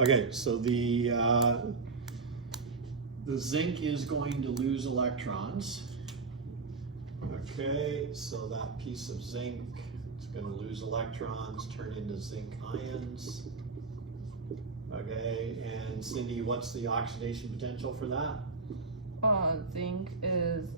Okay, so the zinc is going to lose electrons. Okay, so that piece of zinc, it's going to lose electrons, turn into zinc ions. Okay, and Cindy, what's the oxidation potential for that? Zinc is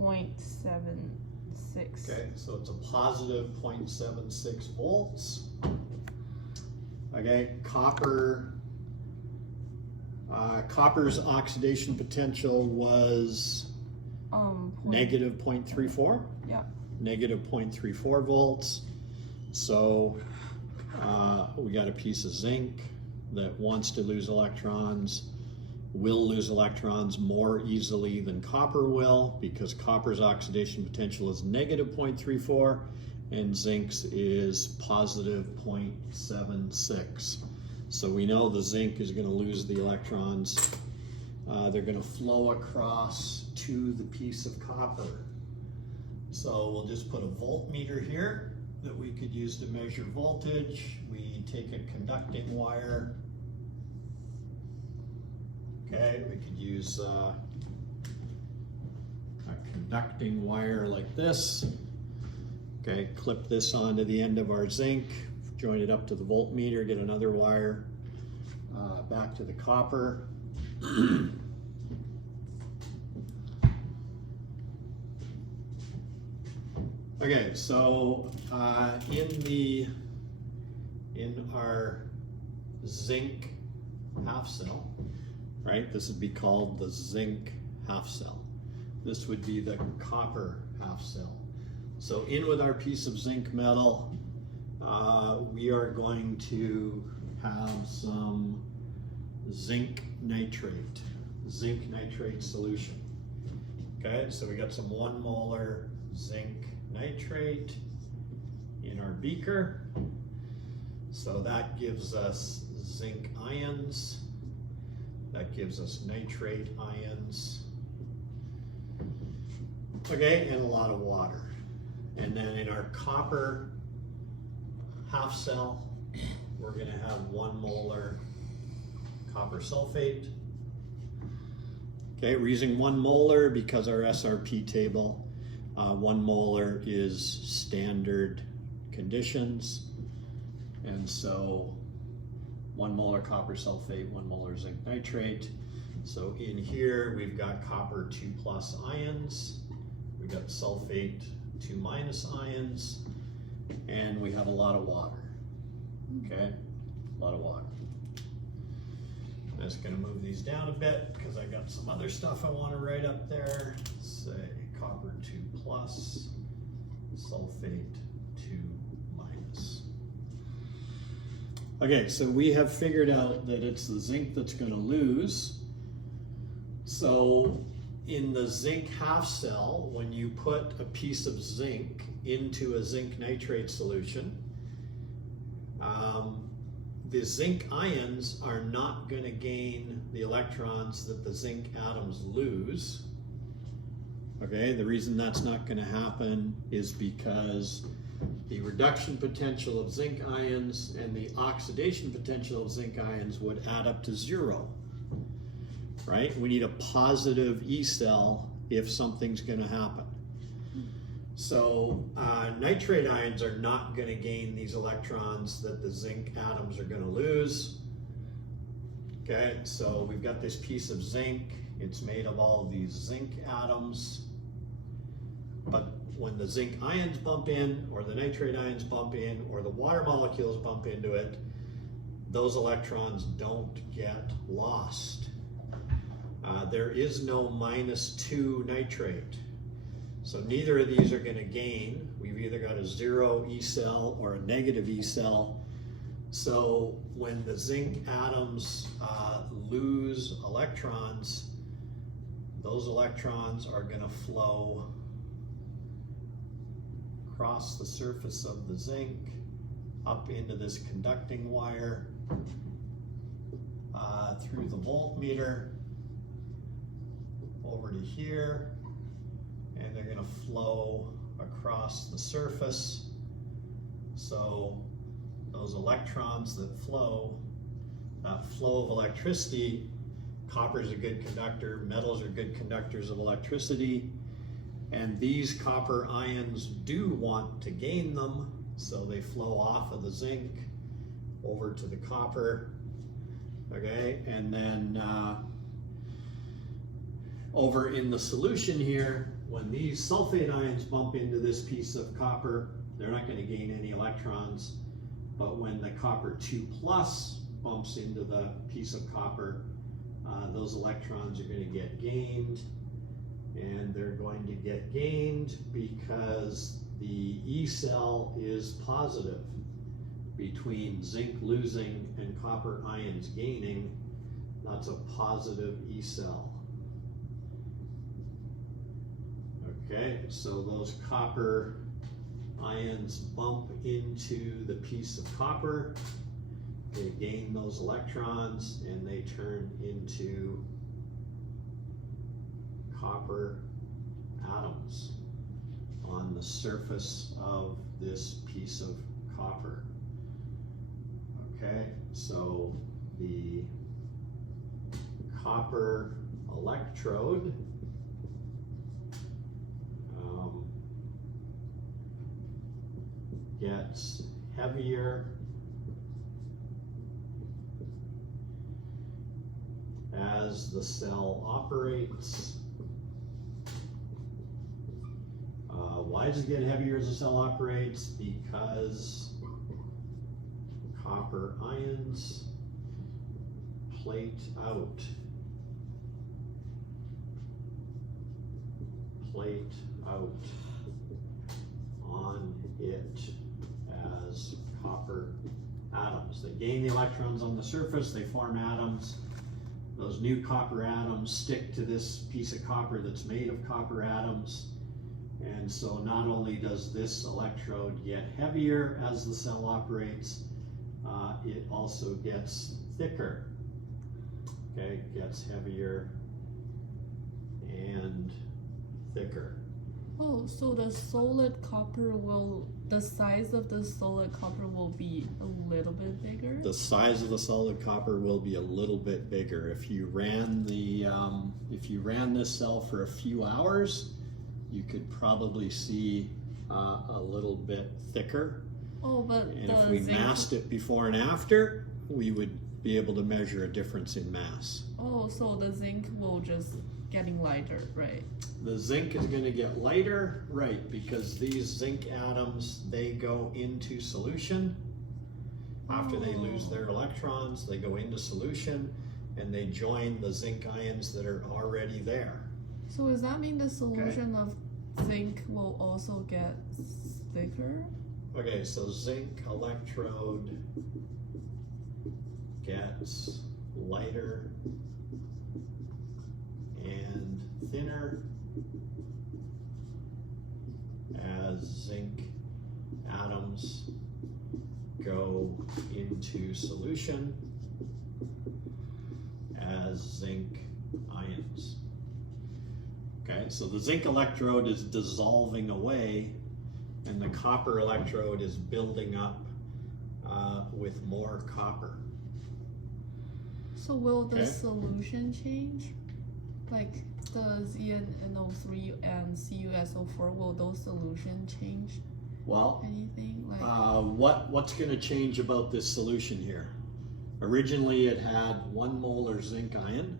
0.76. Okay, so it's a positive 0.76 volts. Okay, copper's oxidation potential was negative 0.34. Yeah. Negative 0.34 volts. So we got a piece of zinc that wants to lose electrons, will lose electrons more easily than copper will, because copper's oxidation potential is negative 0.34 and zinc's is positive 0.76. So we know the zinc is going to lose the electrons. They're going to flow across to the piece of copper. So we'll just put a voltmeter here that we could use to measure voltage. We take a conducting wire. Okay, we could use a conducting wire like this. Okay, clip this onto the end of our zinc, join it up to the voltmeter, get another wire back to the copper. Okay, so in our zinc half cell, right? This would be called the zinc half cell. This would be the copper half cell. So in with our piece of zinc metal, we are going to have some zinc nitrate solution. Okay, so we got some 1 molar zinc nitrate in our beaker. So that gives us zinc ions. That gives us nitrate ions. Okay, and a lot of water. And then in our copper half cell, we're going to have 1 molar copper sulfate. Okay, we're using 1 molar because our SRP table, 1 molar is standard conditions. And so 1 molar copper sulfate, 1 molar zinc nitrate. So in here, we've got copper 2+ ions. We've got sulfate 2- ions. And we have a lot of water. Okay, a lot of water. I'm just going to move these down a bit because I got some other stuff I want to write up there. Say copper 2+, sulfate 2-. Okay, so we have figured out that it's the zinc that's going to lose. So in the zinc half cell, when you put a piece of zinc into a zinc nitrate solution, the zinc ions are not going to gain the electrons that the zinc atoms lose. Okay, the reason that's not going to happen is because the reduction potential of zinc ions and the oxidation potential of zinc ions would add up to 0. Right? We need a positive E cell if something's going to happen. So nitrate ions are not going to gain these electrons that the zinc atoms are going to lose. Okay, so we've got this piece of zinc. It's made of all of these zinc atoms. But when the zinc ions bump in, or the nitrate ions bump in, or the water molecules bump into it, those electrons don't get lost. There is no -2 nitrate. So neither of these are going to gain. We've either got a 0 E cell or a negative E cell. So when the zinc atoms lose electrons, those electrons are going to flow across the surface of the zinc up into this conducting wire through the voltmeter over to here, and they're going to flow across the surface. So those electrons that flow flow of electricity, copper is a good conductor, metals are good conductors of electricity, and these copper ions do want to gain them, so they flow off of the zinc over to the copper, okay, and then over in the solution here, when these sulfate ions bump into this piece of copper, they're not going to gain any electrons, but when the copper 2+ bumps into the piece of copper, those electrons are going to get gained, and they're going to get gained because the E cell is positive between zinc losing and copper ions gaining. That's a positive E cell. Okay, so those copper ions bump into the piece of copper, they gain those electrons, and they turn into copper atoms on the surface of this piece of copper. Okay, so the copper electrode gets heavier as the cell operates. Why does it get heavier as the cell operates? Because copper ions plate out on it as copper atoms. They gain the electrons on the surface, they form atoms. Those new copper atoms stick to this piece of copper that's made of copper atoms. And so not only does this electrode get heavier as the cell operates, it also gets thicker. Okay, it gets heavier and thicker. Oh, so the solid copper the size of the solid copper will be a little bit bigger? The size of the solid copper will be a little bit bigger. If you ran this cell for a few hours, you could probably see a little bit thicker. Oh, but and if we masked it before and after, we would be able to measure a difference in mass. Oh, so the zinc will just getting lighter, right? The zinc is going to get lighter, right, because these zinc atoms, they go into solution. After they lose their electrons, they go into solution and they join the zinc ions that are already there. So does that mean the solution of zinc will also get thicker? Okay, so zinc electrode gets lighter and thinner as zinc atoms go into solution as zinc ions. Okay, so the zinc electrode is dissolving away and the copper electrode is building up with more copper. So will the solution change? Like the ZnNO3 and CuSO4, will those solutions change? Well, anything like what's going to change about this solution here? Originally it had 1 molar zinc ion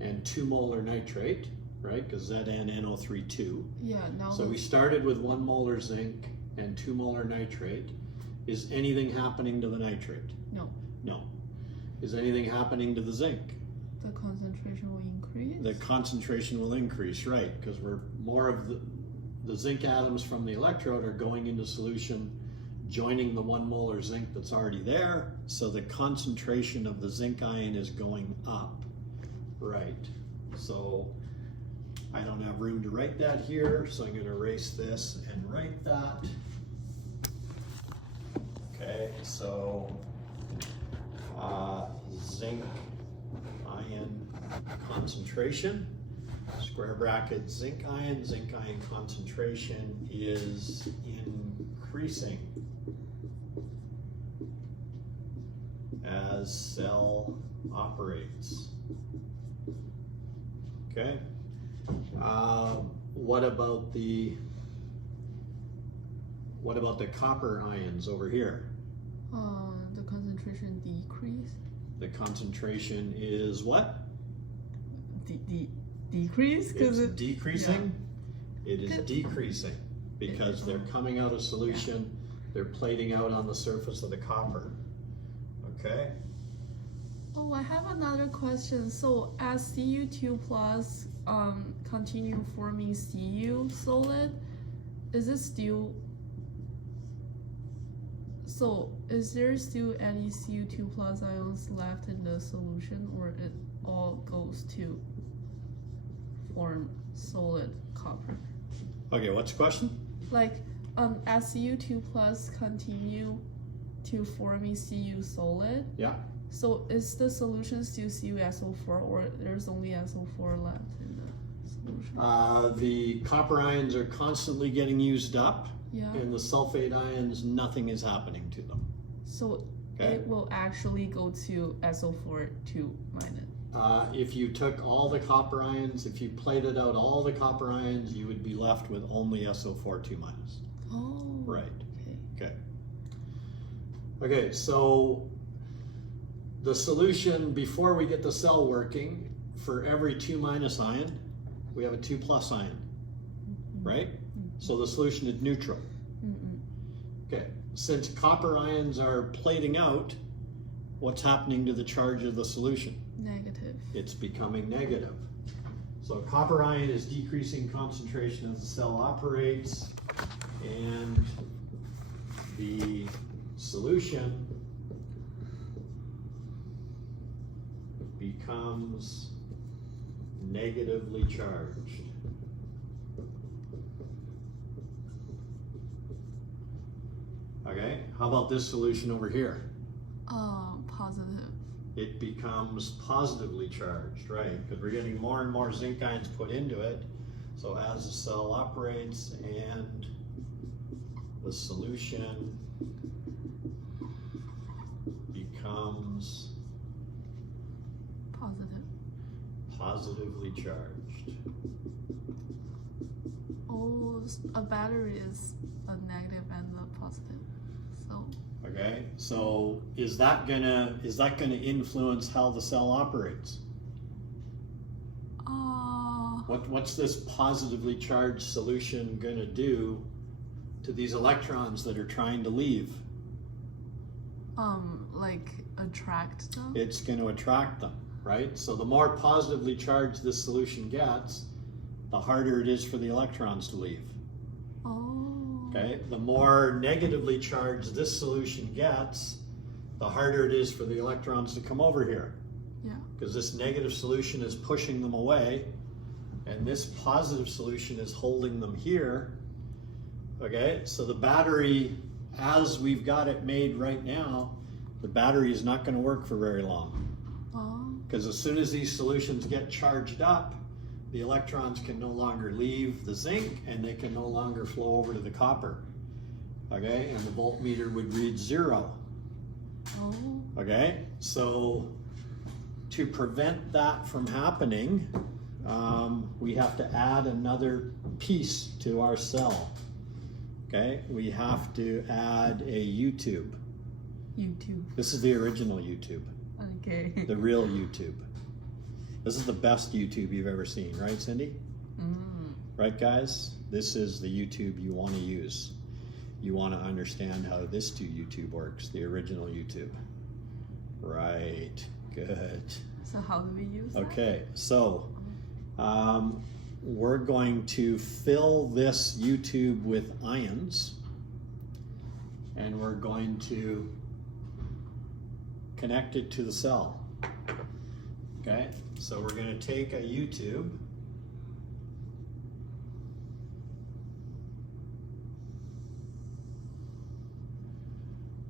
and 2 molar nitrate, right? Because ZnNO3 2. Yeah, now so we started with 1 molar zinc and 2 molar nitrate. Is anything happening to the nitrate? No. No. Is anything happening to the zinc? The concentration will increase? The concentration will increase, right, because we're more of the zinc atoms from the electrode are going into solution, joining the 1 molar zinc that's already there, so the concentration of the zinc ion is going up, right? So I don't have room to write that here, so I'm going to erase this and write that. Okay, so zinc ion concentration, square bracket zinc ion concentration is increasing as as cell operates. Okay. What about the copper ions over here? The concentration decrease. The concentration is what? Decrease? It's decreasing. Yeah. It is Good. decreasing because they're coming out of solution. They're plating out on the surface of the copper. Okay. Oh, I have another question. So as Cu2 plus continue forming Cu solid, is it still? So is there still any Cu2 plus ions left in the solution, or it all goes to form solid copper? Okay, what's the question? Like as Cu2 plus continue to forming Cu solid. Yeah. So is the solution still CuSO4, or there's only SO4 left in the solution? The copper ions are constantly getting used up. Yeah. And the sulfate ions, nothing is happening to them. So Okay. it will actually go to SO4 2 minus. If you took all the copper ions, if you plated out all the copper ions, you would be left with only SO4 2 minus. Oh. Right. Okay. Okay. Okay, so the solution before we get the cell working, for every 2 minus ion, we have a 2 plus ion, right? So the solution is neutral. Okay, since copper ions are plating out, what's happening to the charge of the solution? Negative. It's becoming negative. So copper ion is decreasing concentration as the cell operates, and the solution becomes negatively charged. Okay, how about this solution over here? Positive. It becomes positively charged, right? Because we're getting more and more zinc ions put into it. So as the cell operates and the solution becomes Positive. positively charged. Oh, a battery is a negative and a positive. So. Okay, so is that gonna influence how the cell operates? What's this positively charged solution gonna do to these electrons that are trying to leave? Like attract them? It's going to attract them, right? So the more positively charged this solution gets, the harder it is for the electrons to leave. Oh. Okay, the more negatively charged this solution gets, the harder it is for the electrons to come over here. Yeah. Because this negative solution is pushing them away, and this positive solution is holding them here. Okay, so the battery, as we've got it made right now, the battery is not going to work for very long. Oh. Because as soon as these solutions get charged up, the electrons can no longer leave the zinc and they can no longer flow over to the copper. Okay, and the voltmeter would read 0. Oh. Okay, so to prevent that from happening, we have to add another piece to our cell. Okay, we have to add a U-tube. YouTube. This is the original YouTube, Okay. the real YouTube. This is the best YouTube you've ever seen, right, Cindy? Right, guys? This is the YouTube you want to use. You want to understand how this YouTube works, the original YouTube. Right, good. So how do we use that? Okay, so we're going to fill this YouTube with ions, and we're going to connect it to the cell. Okay, so we're going to take a YouTube,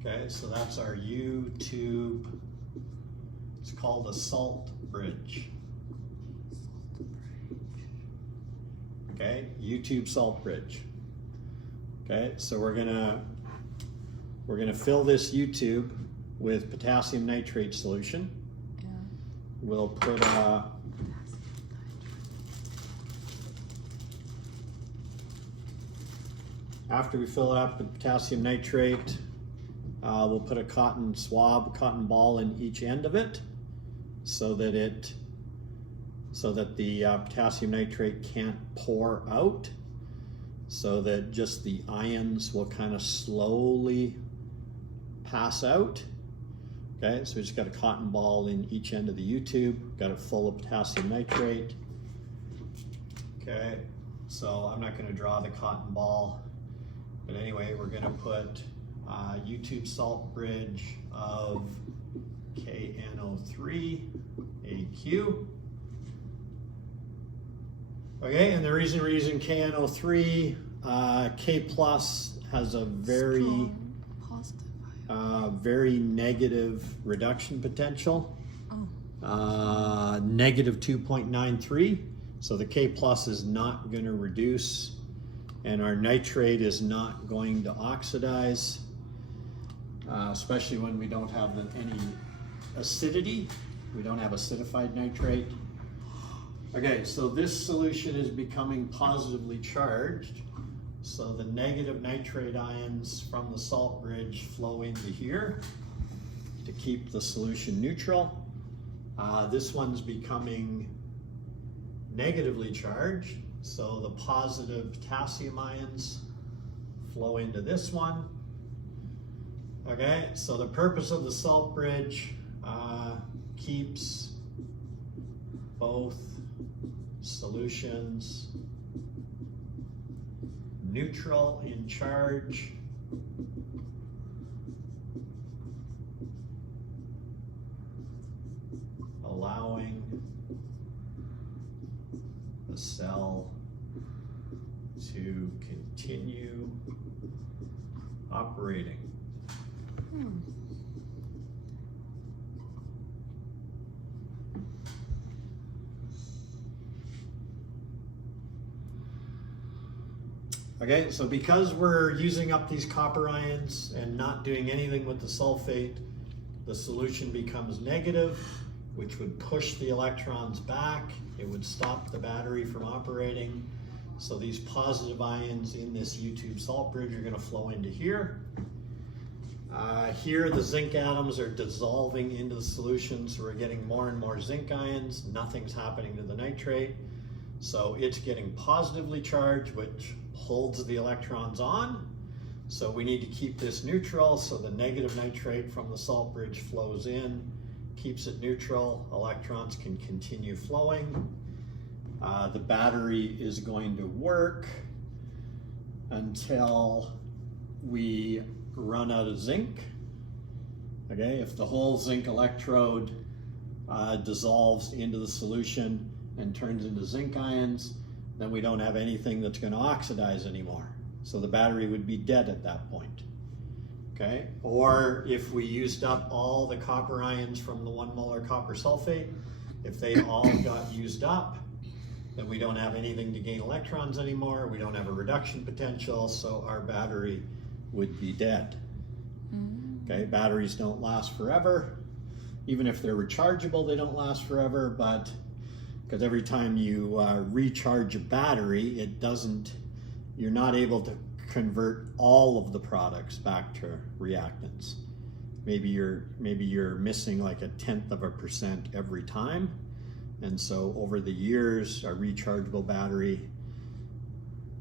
okay, so that's our YouTube. It's called a salt bridge. Okay, YouTube salt bridge. Okay, so we're gonna fill this YouTube with potassium nitrate solution. Yeah. We'll put after we fill it up with potassium nitrate, we'll put a cotton swab, cotton ball in each end of it, so that the potassium nitrate can't pour out, so that just the ions will kind of slowly pass out. Okay, so we just got a cotton ball in each end of the U-tube, got it full of potassium nitrate. Okay, so I'm not going to draw the cotton ball, but anyway, we're going to put U-tube salt bridge of KNO3AQ. Okay, and the reason we're using KNO3, K plus has a very very negative reduction potential, negative 2.93. So the K plus is not going to reduce, and our nitrate is not going to oxidize, especially when we don't have any acidity. We don't have acidified nitrate. Okay, so this solution is becoming positively charged. So the negative nitrate ions from the salt bridge flow into here to keep the solution neutral. This one's becoming negatively charged. So the positive potassium ions flow into this one. Okay, so the purpose of the salt bridge keeps both solutions neutral in charge, allowing the cell to continue operating. Okay, so because we're using up these copper ions and not doing anything with the sulfate, the solution becomes negative, which would push the electrons back. It would stop the battery from operating. So these positive ions in this U-tube salt bridge are going to flow into here. Here the zinc atoms are dissolving into the solution, so we're getting more and more zinc ions. Nothing's happening to the nitrate. So it's getting positively charged, which holds the electrons on. So we need to keep this neutral, so the negative nitrate from the salt bridge flows in, keeps it neutral, electrons can continue flowing. The battery is going to work until we run out of zinc. Okay, if the whole zinc electrode dissolves into the solution and turns into zinc ions, then we don't have anything that's going to oxidize anymore. So the battery would be dead at that point. Okay, or if we used up all the copper ions from the 1 molar copper sulfate, if they all got used up, then we don't have anything to gain electrons anymore. We don't have a reduction potential, so our battery would be dead. Okay, batteries don't last forever. Even if they're rechargeable, they don't last forever, but because every time you recharge a battery, you're not able to convert all of the products back to reactants. Maybe you're missing like 0.1% every time, and so over the years, a rechargeable battery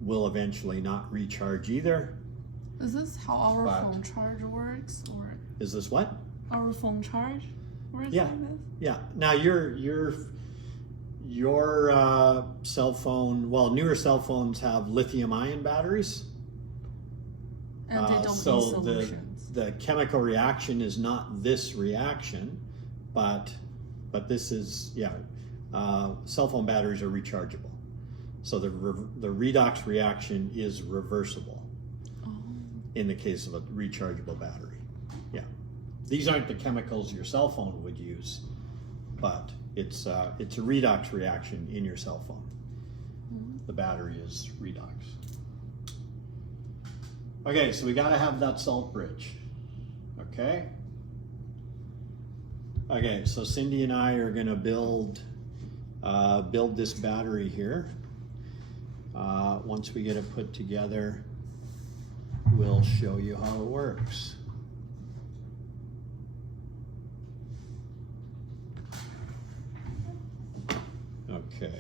will eventually not recharge either. Is this how our phone charge works, or is this what? Our phone charge works Yeah. like this? Yeah. Now your cell phone, well, newer cell phones have lithium-ion batteries. And they don't need solutions. The chemical reaction is not this reaction, but this is, cell phone batteries are rechargeable. So the redox reaction is reversible in the case of a rechargeable battery. Yeah. These aren't the chemicals your cell phone would use, but it's a redox reaction in your cell phone. The battery is redox. Okay, so we got to have that salt bridge. Okay, Okay, so Cindy and I are gonna build this battery here. Once we get it put together, we'll show you how it works. Okay.